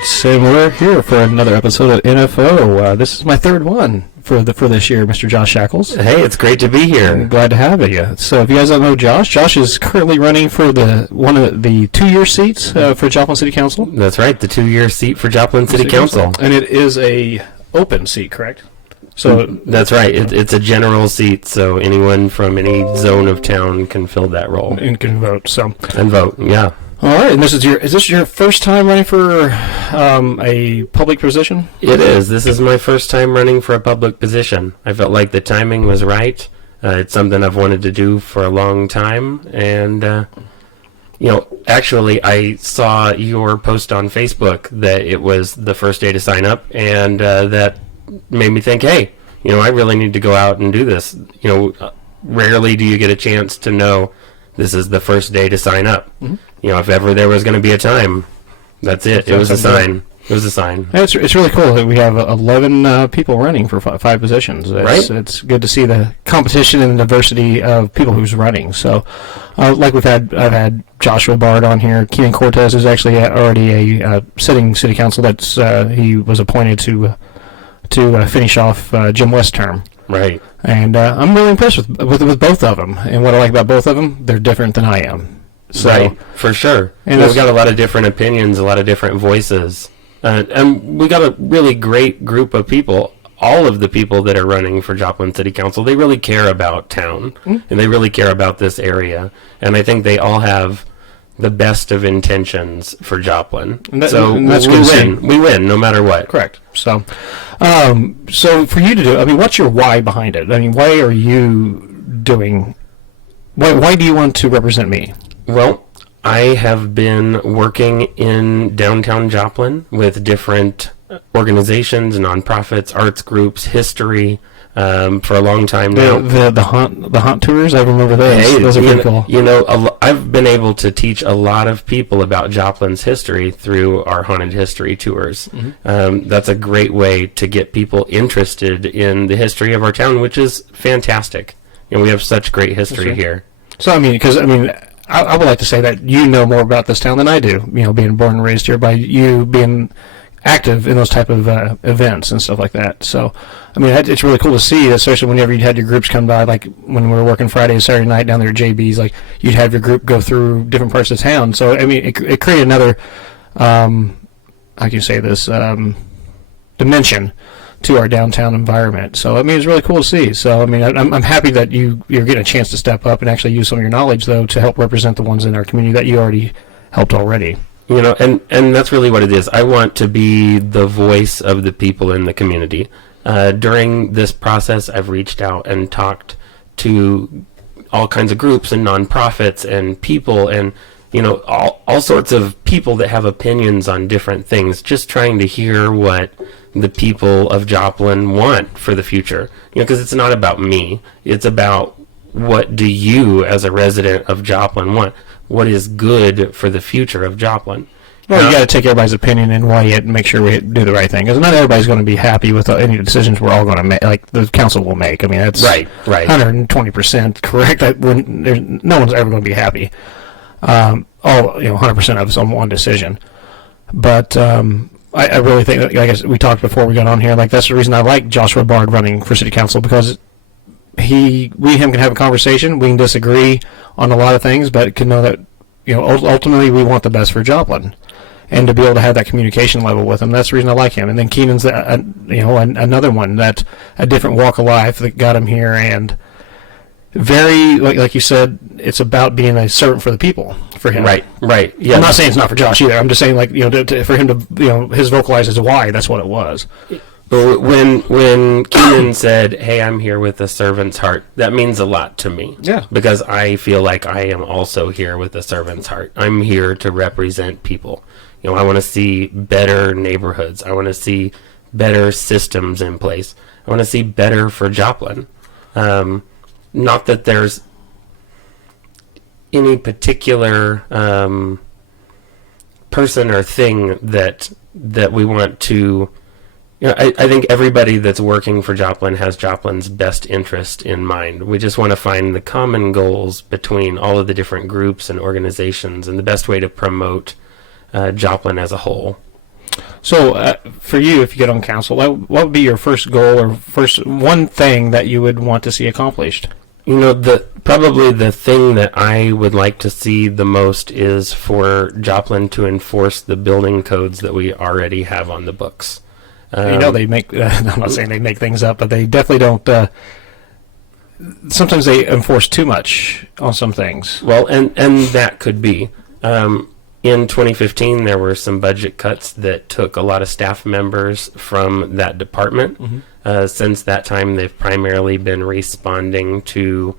right, and we're here for another episode of NFO. This is my third one for this year, Mr. Josh Shackles. Hey, it's great to be here. I'm glad to have you. So, if you guys don't know Josh is currently running for one of the 2-year seats for Joplin City Council. That's right, the 2-year seat for Joplin City Council, and it is a open seat, correct? So that's right. It's a general seat, so anyone from any zone of town can fill that role and can vote. And vote, yeah. All right, and is this your first time running for a public position? It is. This is my first time running for a public position. I felt like the timing was right. It's something I've wanted to do for a long time, and actually, I saw your post on Facebook that it was the first day to sign up, and that made me think, hey, I really need to go out and do this. Rarely do you get a chance to know this is the first day to sign up. Mm-hmm. If ever there was going to be a time, that's it. It was a sign. It was a sign. It's really cool that we have 11 people running for 5 positions. It's good to see the competition and the diversity of people who's running. So, like I've had Joshua Bard on here. Keenan Cortez is actually already a sitting city council. He was appointed to finish off Jim West's term. Right. And I'm really impressed with both of them. And what I like about both of them, they're different than I am. So, right, for sure. And we've got a lot of different opinions, a lot of different voices. And we got a really great group of people. All of the people that are running for Joplin City Council, they really care about town. Mm-hmm. And they really care about this area. And I think they all have the best of intentions for Joplin. And that's we win no matter what. Correct. So for you to do, what's your why behind it? Why are you doing? Why do you want to represent me? Well, I have been working in downtown Joplin with different organizations, nonprofits, arts groups, history for a long time now. The haunt tours, I remember those. Hey, those are pretty cool. I've been able to teach a lot of people about Joplin's history through our haunted history tours. Mm-hmm. That's a great way to get people interested in the history of our town, which is fantastic. We have such great history here. So, I would like to say that you know more about this town than I do, being born and raised here, by you being active in those type of events and stuff like that. So, it's really cool to see, especially whenever you had your groups come by, like when we were working Friday and Saturday night down there at JB's, like you'd have your group go through different parts of town. So, it created another, I can say this, dimension to our downtown environment. So, it's really cool to see. So, I'm happy that you're getting a chance to step up and actually use some of your knowledge, though, to help represent the ones in our community that you already helped already. And that's really what it is. I want to be the voice of the people in the community. During this process, I've reached out and talked to all kinds of groups and nonprofits and people and, all sorts of people that have opinions on different things, just trying to hear what the people of Joplin want for the future. Because it's not about me. It's about what do you, as a resident of Joplin, want? What is good for the future of Joplin? Well, you got to take everybody's opinion and weigh it and make sure we do the right thing. Because not everybody's going to be happy with any decisions we're all going to make, like the council will make. That's right. 120% correct. No one's ever going to be happy. 100% of us on one decision. But I really think that, like we talked before we got on here, like that's the reason I like Joshua Bard running for city council, because we and him can have a conversation. We can disagree on a lot of things, but can know that ultimately we want the best for Joplin, and to be able to have that communication level with him. That's the reason I like him. And then Keenan's another one, that a different walk of life that got him here, and very like you said, it's about being a servant for the people for him. Right. Yeah. I'm not saying it's not for Josh either. I'm just saying for him to his vocalizes why. That's what it was. But when Keenan said, "Hey, I'm here with a servant's heart," that means a lot to me. Yeah. Because I feel like I am also here with a servant's heart. I'm here to represent people. I want to see better neighborhoods. I want to see better systems in place. I want to see better for Joplin. Not that there's any particular person or thing that we want to. I think everybody that's working for Joplin has Joplin's best interest in mind. We just want to find the common goals between all of the different groups and organizations, and the best way to promote Joplin as a whole. So, for you, if you get on council, what would be your first goal or first one thing that you would want to see accomplished? You know, probably the thing that I would like to see the most is for Joplin to enforce the building codes that we already have on the books. They make. I'm not saying they make things up, but they definitely don't. Sometimes they enforce too much on some things. Well, and that could be. In 2015, there were some budget cuts that took a lot of staff members from that department. Mm-hmm. Since that time, they've primarily been responding to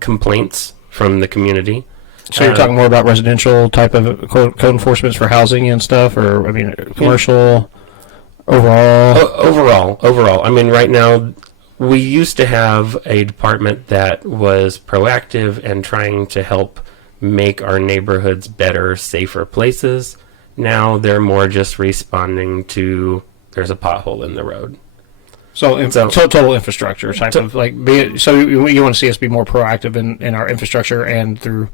complaints from the community. So you're talking more about residential type of code enforcements for housing and stuff, or I mean, commercial overall? Overall. I mean, right now, we used to have a department that was proactive and trying to help make our neighborhoods better, safer places. Now they're more just responding to there's a pothole in the road. So total infrastructure type of like. So you want to see us be more proactive in our infrastructure and through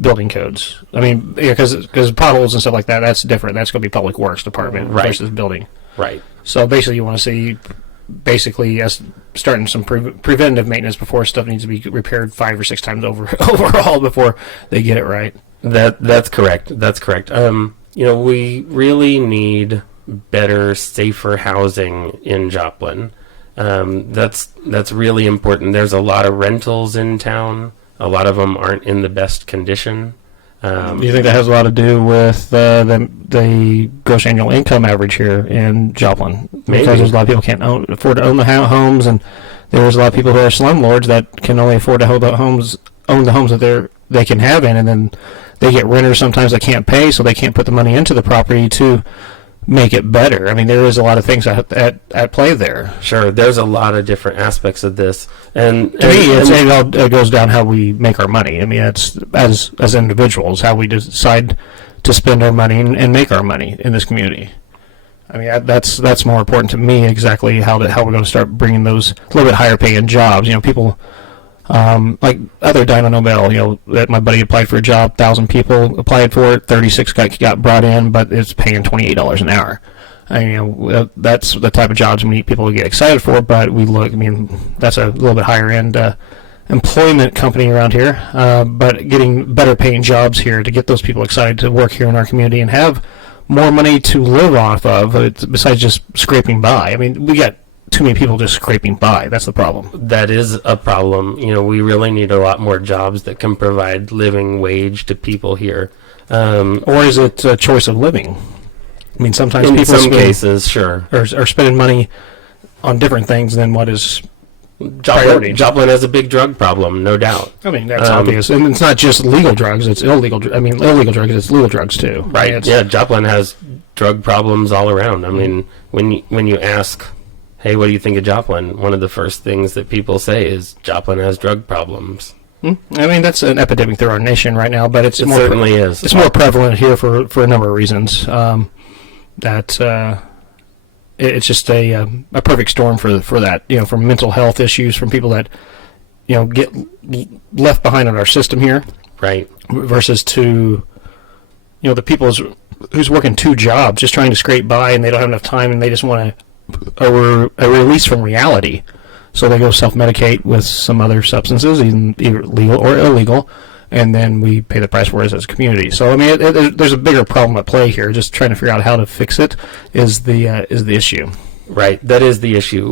building codes. I mean, because potholes and stuff like that, that's different. That's going to be public works department versus building. Right. So basically, you want to see us starting some preventative maintenance before stuff needs to be repaired 5 or 6 times overall before they get it right. That's correct. We really need better, safer housing in Joplin. That's really important. There's a lot of rentals in town. A lot of them aren't in the best condition. Do you think that has a lot to do with the gross annual income average here in Joplin? Maybe. Because there's a lot of people can't afford to own the homes, and there's a lot of people who are slumlords that can only afford to own the homes that they can have in, and then they get renters sometimes that can't pay, so they can't put the money into the property to make it better. I mean, there is a lot of things at play there. Sure, there's a lot of different aspects of this, and to me, it goes down how we make our money. I mean, it's as individuals how we decide to spend our money and make our money in this community. I mean, that's more important to me. Exactly how we're going to start bringing those a little bit higher paying jobs. People. Like other Dyno Nobel, that my buddy applied for a job, 1,000 people applied for it, 36 got brought in, but it's paying $28 an hour. That's the type of jobs we need people to get excited for, but that's a little bit higher end employment company around here, but getting better paying jobs here to get those people excited to work here in our community and have more money to live off of, besides just scraping by. I mean, we got too many people just scraping by. That's the problem. That is a problem. We really need a lot more jobs that can provide living wage to people here. Or is it a choice of living? I mean, sometimes people in some cases, sure, are spending money on different things than what is priority. Joplin has a big drug problem, no doubt. I mean, that's obvious. And it's not just legal drugs, it's illegal. Illegal drugs, it's legal drugs too. Right. Yeah, Joplin has drug problems all around. I mean, when you ask, hey, what do you think of Joplin? One of the first things that people say is Joplin has drug problems. I mean, that's an epidemic through our nation right now, but it certainly is. It's more prevalent here for a number of reasons. It's just a perfect storm for that. From mental health issues, from people that get left behind in our system here, right? Versus to the people who's working 2 jobs, just trying to scrape by, and they don't have enough time, and they just want a release from reality. So they go self-medicate with some other substances, either legal or illegal, and then we pay the price for it as a community. So I mean, there's a bigger problem at play here. Just trying to figure out how to fix it is the issue. Right, that is the issue.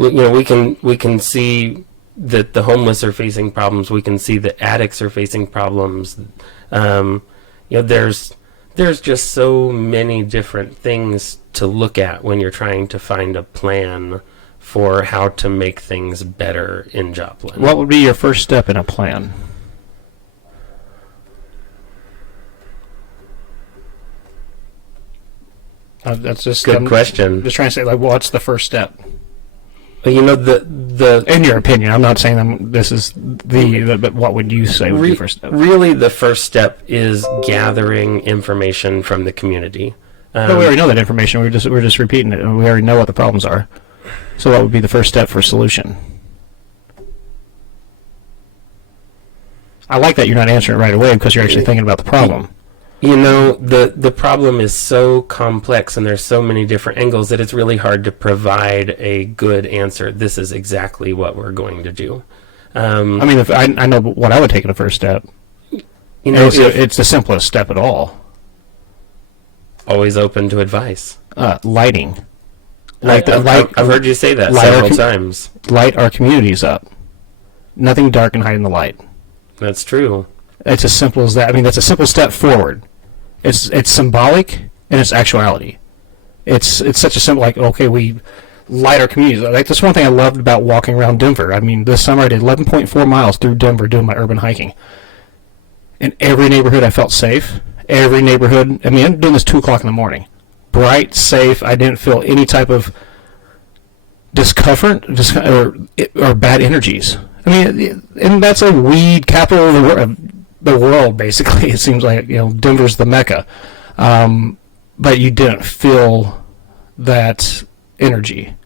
We can see that the homeless are facing problems. We can see that addicts are facing problems. There's just so many different things to look at when you're trying to find a plan for how to make things better in Joplin. What would be your first step in a plan? That's just good question. Just trying to say, what's the first step? The in your opinion, I'm not saying this is but what would you say would be the first step? Really, the first step is gathering information from the community. But we already know that information. We're just repeating it, and we already know what the problems are. So what would be the first step for a solution? I like that you're not answering it right away because you're actually thinking about the problem. The problem is so complex and there's so many different angles that it's really hard to provide a good answer. This is exactly what we're going to do. If I know what I would take in the first step. It's the simplest step at all. Always open to advice. Lighting. I've heard you say that several times. Light our communities up. Nothing dark and hide in the light. That's true. It's as simple as that. That's a simple step forward. It's symbolic and it's actuality. It's such a simple, we light our communities. That's one thing I loved about walking around Denver. This summer I did 11.4 miles through Denver doing my urban hiking. In every neighborhood I felt safe. Every neighborhood, I'm doing this 2 o'clock in the morning. Bright, safe. I didn't feel any type of discomfort or bad energies. And that's a weed capital of the world, basically. It seems like, Denver's the Mecca. But you didn't feel that energy.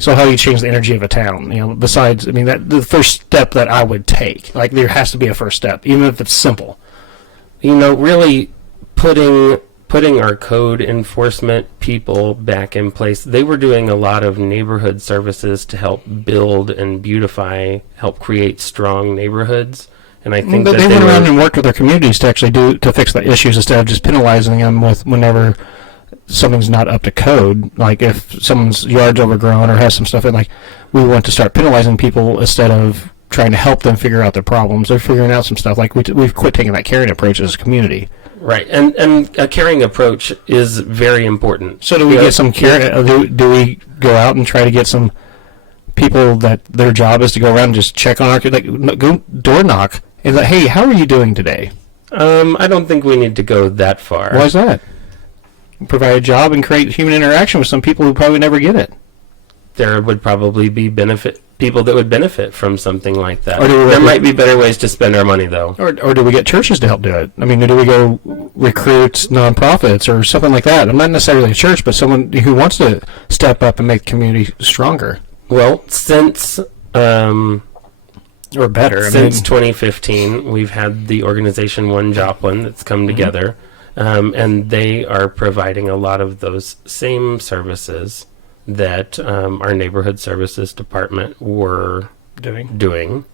So how do you change the energy of a town? Besides, the first step that I would take, there has to be a first step, even if it's simple. Really putting our code enforcement people back in place. They were doing a lot of neighborhood services to help build and beautify, help create strong neighborhoods. And I think they went around and worked with their communities to actually to fix the issues instead of just penalizing them with whenever something's not up to code. Like if someone's yard's overgrown or has some stuff in, we want to start penalizing people instead of trying to help them figure out their problems. They're figuring out some stuff. We've quit taking that caring approach as a community. Right, and a caring approach is very important. So do we get some care? Do we go out and try to get some people that their job is to go around and just check on our go door knock and hey, how are you doing today? I don't think we need to go that far. Why is that? Provide a job and create human interaction with some people who probably never get it. There would probably be people that would benefit from something like that. Or there might be better ways to spend our money, though. Or do we get churches to help do it? Do we go recruit nonprofits or something like that? I'm not necessarily a church, but someone who wants to step up and make the community stronger. Well, since or better. Since 2015, we've had the organization One Joplin that's come together, and they are providing a lot of those same services that our neighborhood services department were doing.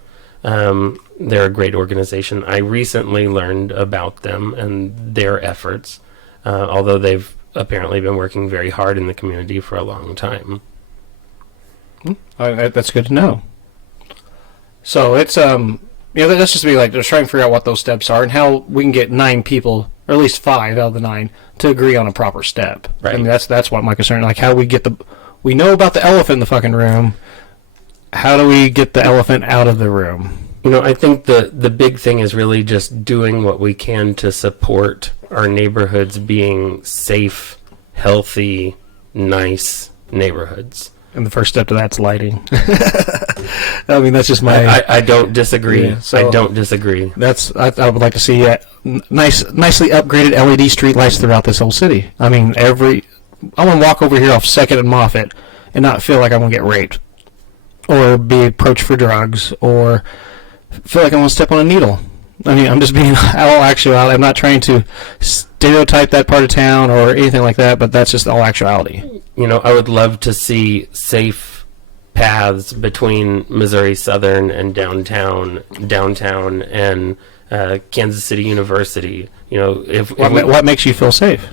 They're a great organization. I recently learned about them and their efforts, although they've apparently been working very hard in the community for a long time. That's good to know. So it's that's just be just trying to figure out what those steps are and how we can get 9 people, or at least 5 out of the 9, to agree on a proper step. Right. That's what my concern. How we get we know about the elephant in the fucking room. How do we get the elephant out of the room? I think the big thing is really just doing what we can to support our neighborhoods being safe, healthy, nice neighborhoods. And the first step to that's lighting. That's just my... I don't disagree. Yeah, so I don't disagree. I would like to see nicely upgraded LED street lights throughout this whole city. I want to walk over here off 2nd and Moffett and not feel like I'm going to get raped or be approached for drugs or feel like I'm going to step on a needle. I'm just being all actuality. I'm not trying to stereotype that part of town or anything like that, but that's just all actuality. I would love to see safe paths between Missouri Southern and downtown and Kansas City University. What makes you feel safe?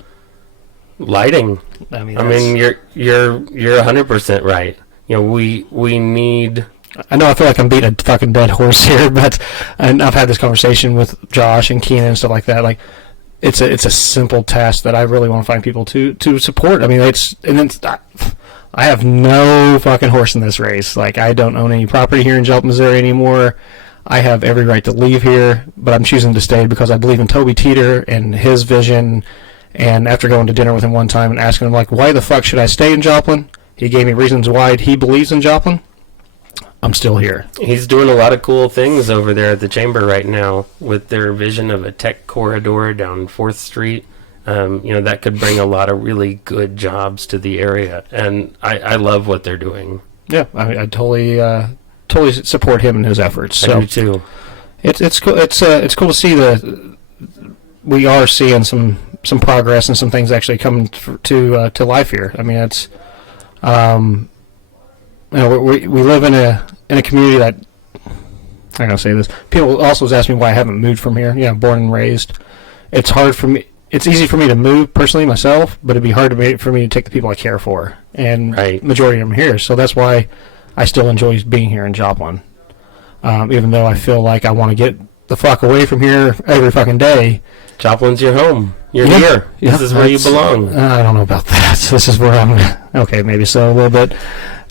Lighting. You're 100% right. We need. I know I feel like I'm beating a fucking dead horse here, but I've had this conversation with Josh and Keenan and stuff like that. It's a simple task that I really want to find people to support. I have no fucking horse in this race. I don't own any property here in Joplin, Missouri anymore. I have every right to leave here, but I'm choosing to stay because I believe in Toby Teeter and his vision. And after going to dinner with him one time and asking him, why the fuck should I stay in Joplin? He gave me reasons why he believes in Joplin. I'm still here. He's doing a lot of cool things over there at the Chamber right now with their vision of a tech corridor down 4th Street. That could bring a lot of really good jobs to the area, and I love what they're doing. Yeah, I totally support him and his efforts. I do too. It's cool. It's cool to see we are seeing some progress and some things actually coming to life here. I mean, it's we live in a community that, I'm gonna say this. People also ask me why I haven't moved from here. Yeah, I'm born and raised. It's hard for me. It's easy for me to move personally myself, but it'd be hard for me to take the people I care for, and majority of them here. So that's why I still enjoy being here in Joplin, even though I feel like I want to get the fuck away from here every fucking day. Joplin's your home. You're here. This is where you belong. I don't know about that. This is where I'm. Okay, maybe so a little bit,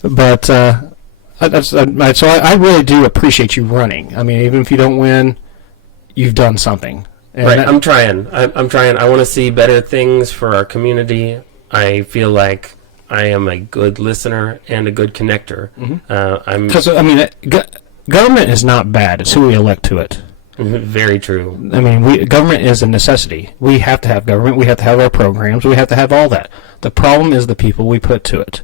but so I really do appreciate you running. I mean, even if you don't win, you've done something. And right, I'm trying. I'm trying. I want to see better things for our community. I feel like I am a good listener and a good connector. Because I mean, government is not bad. It's who we elect to it. Very true. I mean, government is a necessity. We have to have government. We have to have our programs. We have to have all that. The problem is the people we put to it.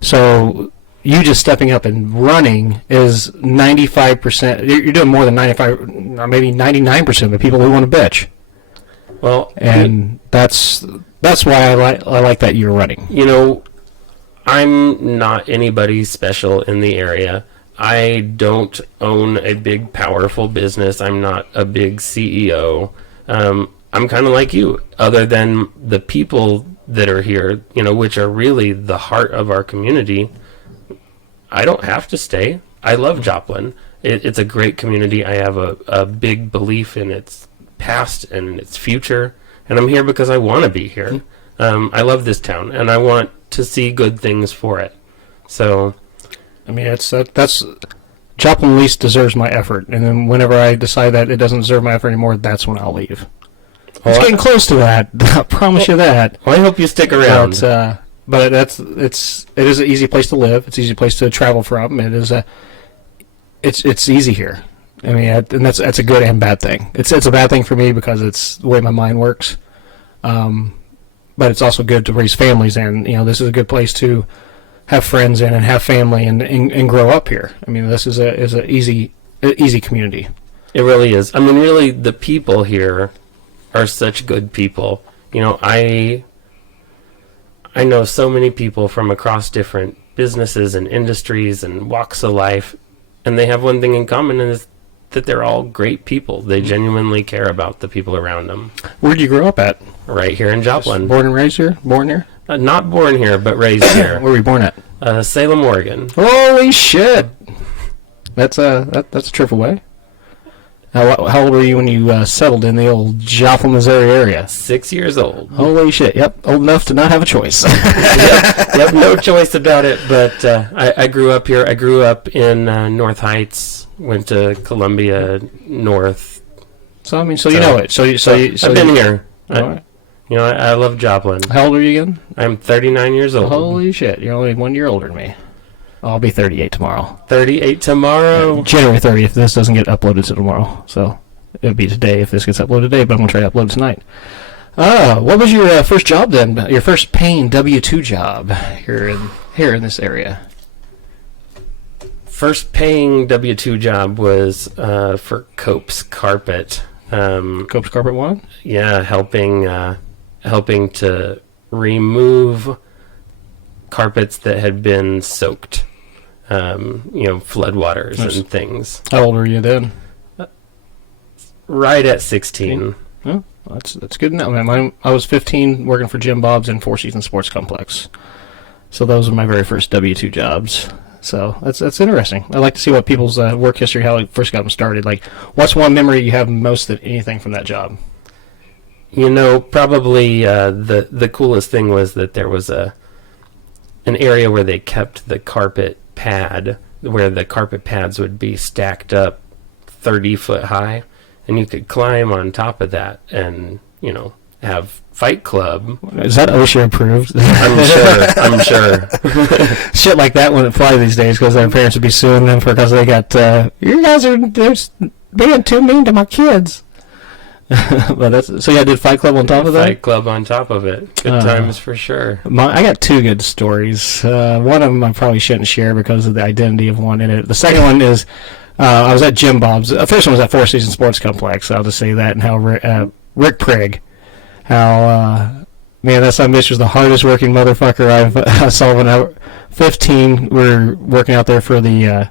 So you just stepping up and running is 95%. You're doing more than 95, or maybe 99% of the people who want to bitch. Well, and that's why I like that you're running. You know, I'm not anybody special in the area. I don't own a big, powerful business. I'm not a big CEO. I'm kind of like you, other than the people that are here, you know, which are really the heart of our community. I don't have to stay. I love Joplin. It's a great community. I have a big belief in its past and its future, and I'm here because I want to be here. I love this town, and I want to see good things for it. So, I mean, that's Joplin least deserves my effort, and then whenever I decide that it doesn't deserve my effort anymore, that's when I'll leave. It's getting close to that. I promise you that. Well, I hope you stick around. But it is an easy place to live. It's an easy place to travel from. It's easy here. I mean, and that's a good and bad thing. It's a bad thing for me because it's the way my mind works. But it's also good to raise families in. You know, this is a good place to have friends in and have family and grow up here. I mean, this is a easy community. It really is. I mean, really, the people here are such good people. You know, I know so many people from across different businesses and industries and walks of life, and they have one thing in common, and it's that they're all great people. They genuinely care about the people around them. Where did you grow up at? Right here in Joplin. Just born and raised here? Born here? Not born here, but raised here. Where were you born at? Salem, Oregon. Holy shit! That's a trip away. How old were you when you settled in the old Joplin, Missouri area? 6 years old. Holy shit! Yep, old enough to not have a choice. yep, no choice about it. But I grew up here. I grew up in North Heights. Went to Columbia North. So I mean, you know it. So I've been here. All right. You know, I love Joplin. How old are you again? I'm 39 years old. Holy shit! You're only 1 year older than me. I'll be 38 tomorrow. 38 tomorrow? January 30th. This doesn't get uploaded to tomorrow. So it would be today if this gets uploaded today, but I'm going to try to upload it tonight. What was your first job then? Your first paying W-2 job here in this area? First paying W-2 job was for Cope's Carpet. Cope's Carpet 1? Yeah, helping to remove carpets that had been soaked. Floodwaters and things. How old were you then? Right at 16. Oh, that's good to know. I was 15 working for Jim Bob's in Four Seasons Sports Complex. So those were my very first W-2 jobs. So that's interesting. I like to see what people's work history, how they first got them started. Like, what's one memory you have most of anything from that job? You know, probably the coolest thing was that there was an area where they kept the carpet pad, where the carpet pads would be stacked up 30 foot high, and you could climb on top of that and, you know, have Fight Club. Is that OSHA approved? I'm sure. Shit like that wouldn't fly these days because their parents would be suing them because they got, you guys are being too mean to my kids. But so you did Fight Club on top of that? Fight Club on top of it. Good times for sure. I got two good stories. One of them I probably shouldn't share because of the identity of one in it. The second one is I was at Jim Bob's. The first one was at Four Seasons Sports Complex. I'll just say that and how Rick Prigg. How man, that son of a bitch was the hardest working motherfucker I saw when I was 15. We were working out there for the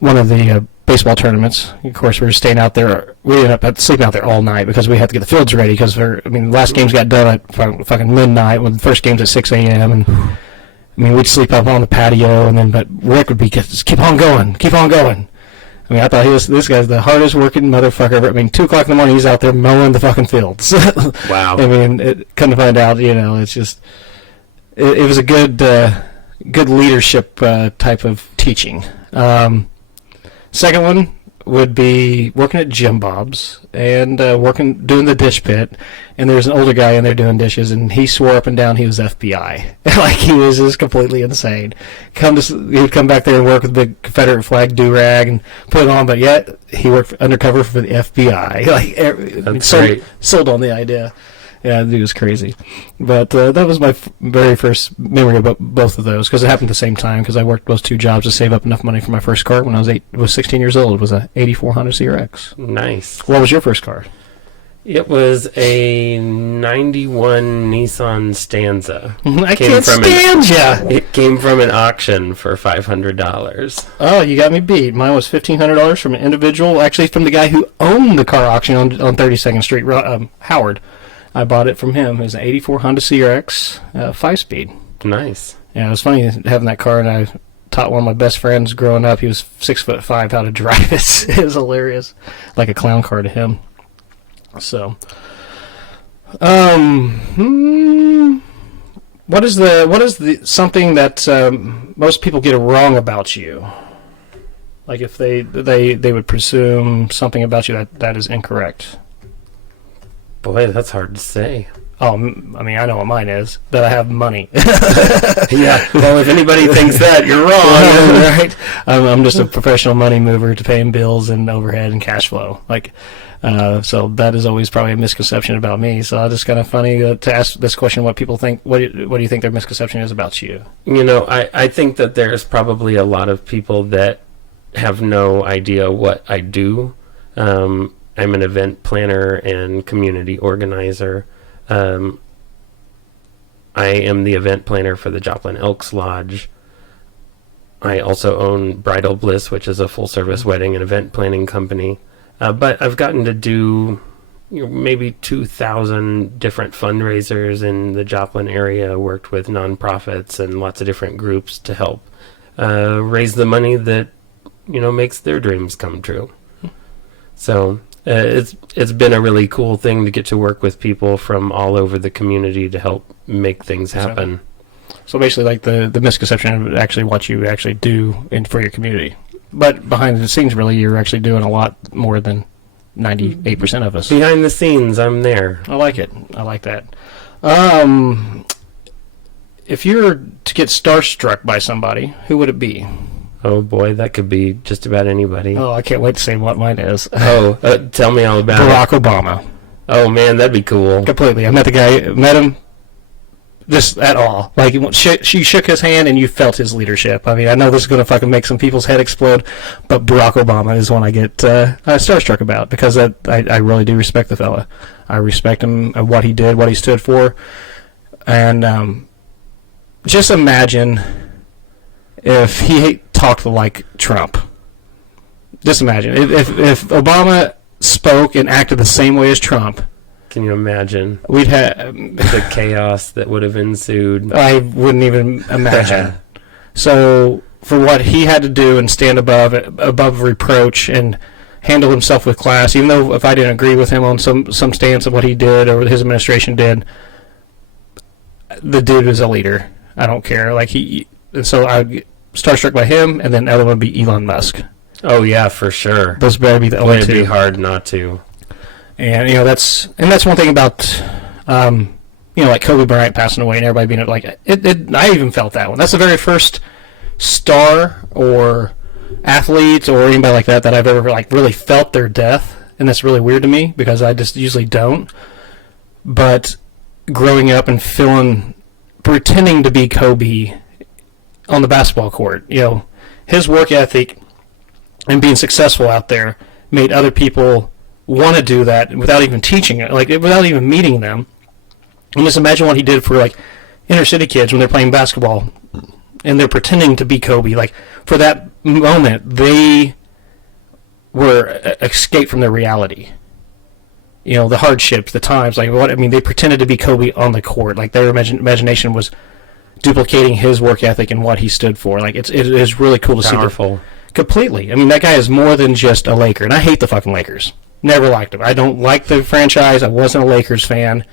one of the baseball tournaments. Of course, we were staying out there. We ended up sleeping out there all night because we had to get the fields ready. Because the last games got done at fucking midnight. When the first game's at 6 a.m. and we'd sleep up on the patio, but Rick would be just keep on going. I thought this guy's the hardest working motherfucker ever. 2 o'clock in the morning, he's out there mowing the fucking fields. Wow. Come to find out, it's just it was a good leadership type of teaching. Second one would be working at Jim Bob's and doing the dish pit, and there was an older guy in there doing dishes, and he swore up and down he was FBI. Like, he was just completely insane. He would come back there and work with the big Confederate flag do-rag and put it on, but yet he worked undercover for the FBI. Like, sold on the idea. Yeah, it was crazy. But that was my very first memory about both of those, because it happened at the same time, because I worked those 2 jobs to save up enough money for my first car when I was 16 years old. It was a 84 Honda CRX. Nice. What was your first car? It was a 91 Nissan Stanza. I can't stand ya! It came from an auction for $500. Oh, you got me beat. Mine was $1,500 from an individual, actually from the guy who owned the car auction on 32nd Street, Howard. I bought it from him. It was an 84 Honda CRX, 5-speed. Nice. Yeah, it was funny having that car, and I taught one of my best friends growing up. He was 6'5" how to drive it. It was hilarious, like a clown car to him. So, what is the something that most people get wrong about you? Like if they would presume something about you that is incorrect. Boy, that's hard to say. Oh, I know what mine is. That I have money. Yeah. Well, if anybody thinks that, you're wrong. Right? I'm just a professional money mover to paying bills and overhead and cash flow. So that is always probably a misconception about me. So it's just kind of funny to ask this question: what people think? What do you think their misconception is about you? I think that there's probably a lot of people that have no idea what I do. I'm an event planner and community organizer. I am the event planner for the Joplin Elks Lodge. I also own Bridal Bliss, which is a full-service wedding and event planning company. But I've gotten to do maybe 2,000 different fundraisers in the Joplin area, worked with nonprofits and lots of different groups to help raise the money that makes their dreams come true. So it's been a really cool thing to get to work with people from all over the community to help make things happen. So basically, like the misconception of actually what you actually do for your community, but behind the scenes, really, you're actually doing a lot more than 98% of us. Behind the scenes, I'm there. I like it. I like that. If you were to get starstruck by somebody, who would it be? Oh boy, that could be just about anybody. Oh, I can't wait to say what mine is. Tell me all about Barack Obama. Oh man, that'd be cool. Completely. I met him just at all. Like, she shook his hand and you felt his leadership. I know this is going to fucking make some people's head explode, but Barack Obama is one I get starstruck about, because I really do respect the fella. I respect him, what he did, what he stood for. And just imagine if he talked like Trump. Just imagine if Obama spoke and acted the same way as Trump. Can you imagine? We'd have the chaos that would have ensued. I wouldn't even imagine. So for what he had to do and stand above reproach and handle himself with class, even though if I didn't agree with him on some stance of what he did or his administration did, the dude was a leader. I don't care. So I'd starstruck by him, and then the other one would be Elon Musk. Oh yeah, for sure. Those better be the only two. It'd be hard not to. And that's one thing about like Kobe Bryant passing away and everybody being like it. I even felt that one. That's the very first star or athlete or anybody like that I've ever really felt their death, and that's really weird to me because I just usually don't. But growing up and pretending to be Kobe on the basketball court, his work ethic and being successful out there made other people want to do that without even teaching it, like without even meeting them. And just imagine what he did for like inner city kids when they're playing basketball and they're pretending to be Kobe. Like for that moment, they were escaped from their reality. You know, the hardships, the times, like what I mean, they pretended to be Kobe on the court. Like their imagination was duplicating his work ethic and what he stood for. Like it is really cool to see. Powerful. Completely. I mean, that guy is more than just a Laker, and I hate the fucking Lakers. Never liked them. I don't like the franchise. I wasn't a Lakers fan.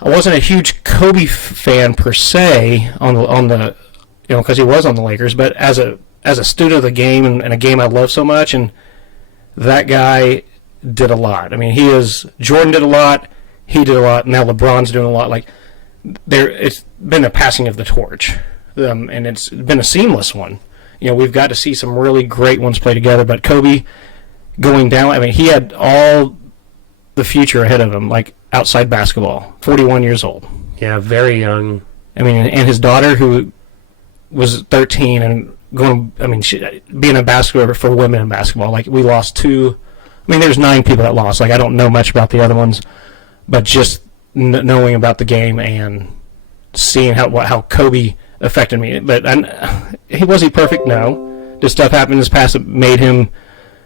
I wasn't a huge Kobe fan per se on the because he was on the Lakers, but as a student of the game and a game I love so much, and that guy did a lot. I mean, Jordan did a lot, he did a lot, now LeBron's doing a lot. Like it's been a passing of the torch, and it's been a seamless one. You know, we've got to see some really great ones play together, but Kobe going down, I mean, he had all the future ahead of him, like outside basketball, 41 years old. Yeah, very young. I mean, and his daughter, who was 13 and being a basketball for women in basketball, like we lost two. I mean, there's 9 people that lost. Like I don't know much about the other ones, but just knowing about the game and seeing how Kobe affected me. But was he perfect? No. Did stuff happen in his past that made him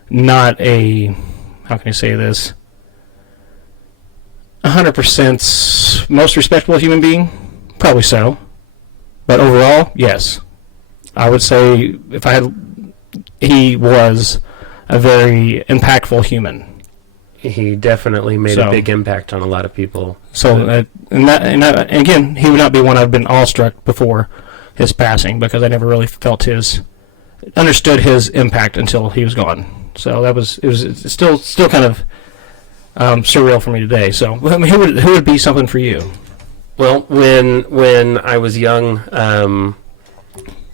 not a, how can I say this, 100% most respectable human being? Probably so. But overall, yes. I would say he was a very impactful human. He definitely made a big impact on a lot of people. So, and again, he would not be one I've been awestruck before his passing, because I never really understood his impact until he was gone. So it was still kind of surreal for me today. So, I mean, who would be something for you? Well, when I was young,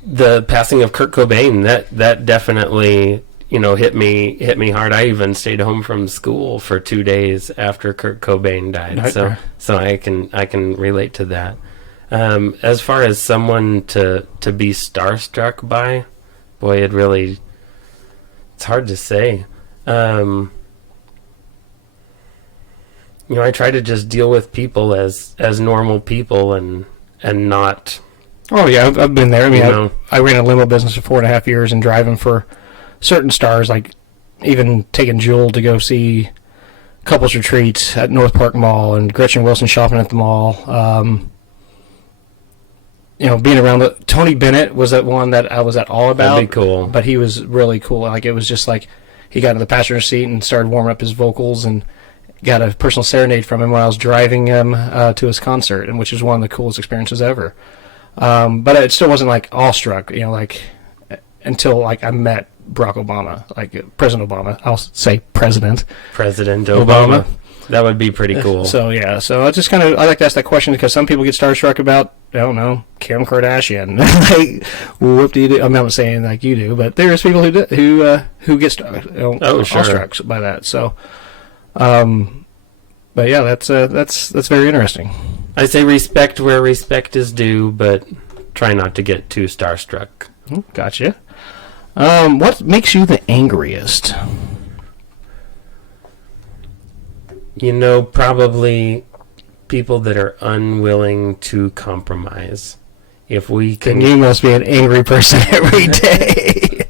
the passing of Kurt Cobain, that definitely, hit me hard. I even stayed home from school for 2 days after Kurt Cobain died. So I can relate to that. As far as someone to be starstruck by, boy, it's hard to say. I try to just deal with people as normal people and not. Oh yeah, I've been there. I mean, I ran a limo business for 4.5 years and driving for certain stars, like even taking Jewel to go see couples retreats at North Park Mall and Gretchen Wilson shopping at the mall. Being around Tony Bennett was that one that I was at all about. That'd be cool. But he was really cool. Like it was just like he got in the passenger seat and started warming up his vocals, and got a personal serenade from him when I was driving him to his concert, and which was one of the coolest experiences ever. But it still wasn't like awestruck, until like I met Barack Obama, like President Obama. I'll say President Obama. That would be pretty cool. So yeah, so I like to ask that question because some people get starstruck about, I don't know, Kim Kardashian. Whoop-de-doo. I'm not saying like you do, but there's people who get starstruck by that. So, but yeah, that's very interesting. I say respect where respect is due, but try not to get too starstruck. Gotcha. What makes you the angriest? Probably people that are unwilling to compromise. If we can, then you must be an angry person every day.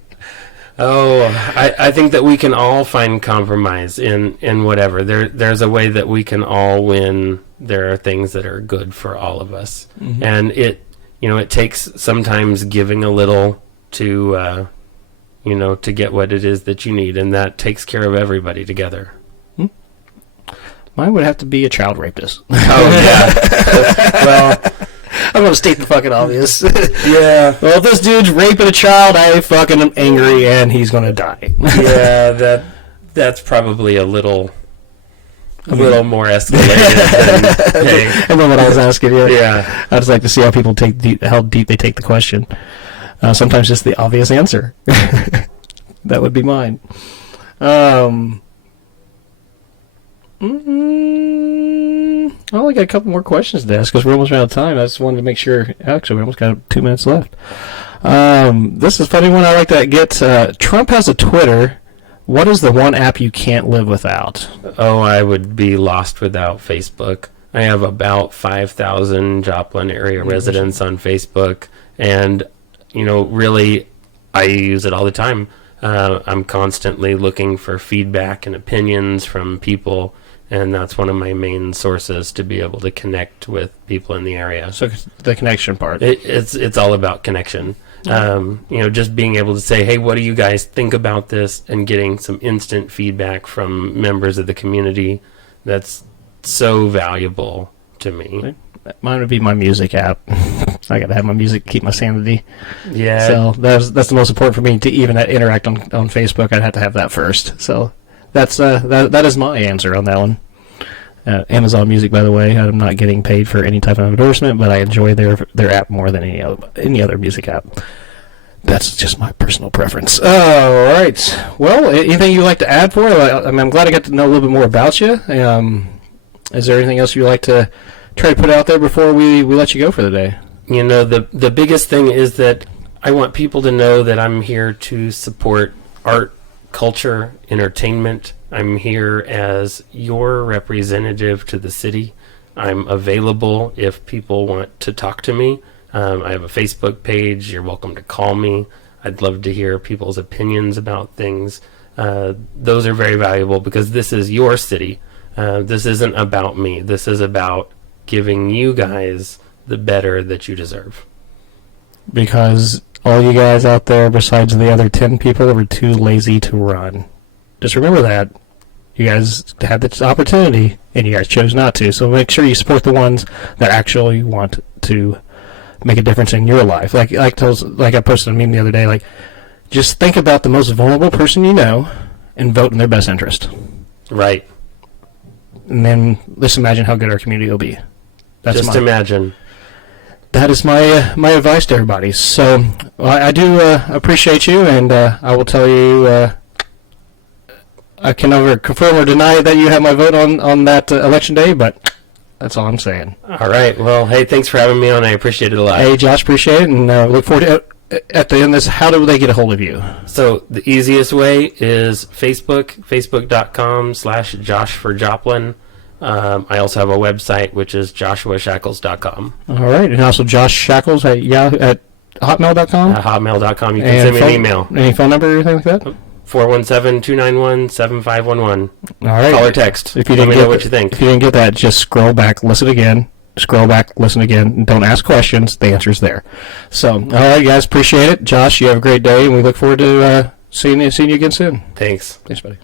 I think that we can all find compromise in whatever. There's a way that we can all win. There are things that are good for all of us, and it takes sometimes giving a little to to get what it is that you need, and that takes care of everybody together. Mine would have to be a child rapist. Oh yeah. Well, I'm gonna state the fucking obvious. Yeah. Well, if this dude's raping a child, I fucking am angry, and he's gonna die. Yeah, that's probably a little more escalated than, hey. I know what I was asking you. Yeah. I just like to see how people how deep they take the question. Sometimes just the obvious answer. That would be mine. I only got a couple more questions to ask because we're almost out of time. I just wanted to make sure. Actually, we almost got 2 minutes left. This is a funny one. I like to get. Trump has a Twitter What is the one app you can't live without? Oh, I would be lost without Facebook. I have about 5,000 Joplin area residents on Facebook, and really, I use it all the time. I'm constantly looking for feedback and opinions from people, and that's one of my main sources to be able to connect with people in the area. So the connection part. It's all about connection. Just being able to say, hey, what do you guys think about this? And getting some instant feedback from members of the community. That's so valuable to me. Mine would be my music app. I got to have my music to keep my sanity. Yeah. So that's the most important for me to even interact on Facebook. I'd have to have that first. So that is my answer on that one. Amazon Music, by the way, I'm not getting paid for any type of endorsement, but I enjoy their app more than any other music app. That's just my personal preference. All right. Well, anything you'd like to add for it? I'm glad I got to know a little bit more about you. Is there anything else you'd like to try to put out there before we let you go for the day? The biggest thing is that I want people to know that I'm here to support art, culture, entertainment. I'm here as your representative to the city. I'm available if people want to talk to me. I have a Facebook page. You're welcome to call me. I'd love to hear people's opinions about things. Those are very valuable because this is your city. This isn't about me. This is about giving you guys the better that you deserve. Because all you guys out there, besides the other 10 people, are too lazy to run. Just remember that. You guys had this opportunity, and you guys chose not to. So make sure you support the ones that actually want to make a difference in your life. Like I posted a meme the other day. Like, just think about the most vulnerable person you know, and vote in their best interest. Right. And then let's imagine how good our community will be. Imagine. That is my advice to everybody. So I do appreciate you, and I will tell you. I can never confirm or deny that you have my vote on that election day, but that's all I'm saying. All right. Well, hey, thanks for having me on. I appreciate it a lot. Hey, Josh, appreciate it, and look forward to at the end of this. How do they get a hold of you? So the easiest way is facebook.com/JoshForJoplin. I also have a website, which is joshuashackles.com. All right, and also Josh Shackles at hotmail.com? At hotmail.com. You can send me an email. Any phone number or anything like that? 417-291-7511. All right. Call or text. If you Let didn't me get know what you think. If you didn't get that, just scroll back, listen again. Scroll back, listen again. And don't ask questions. The answer's there. So, all right, guys, appreciate it. Josh, you have a great day, and we look forward to seeing you again soon. Thanks. Thanks, buddy.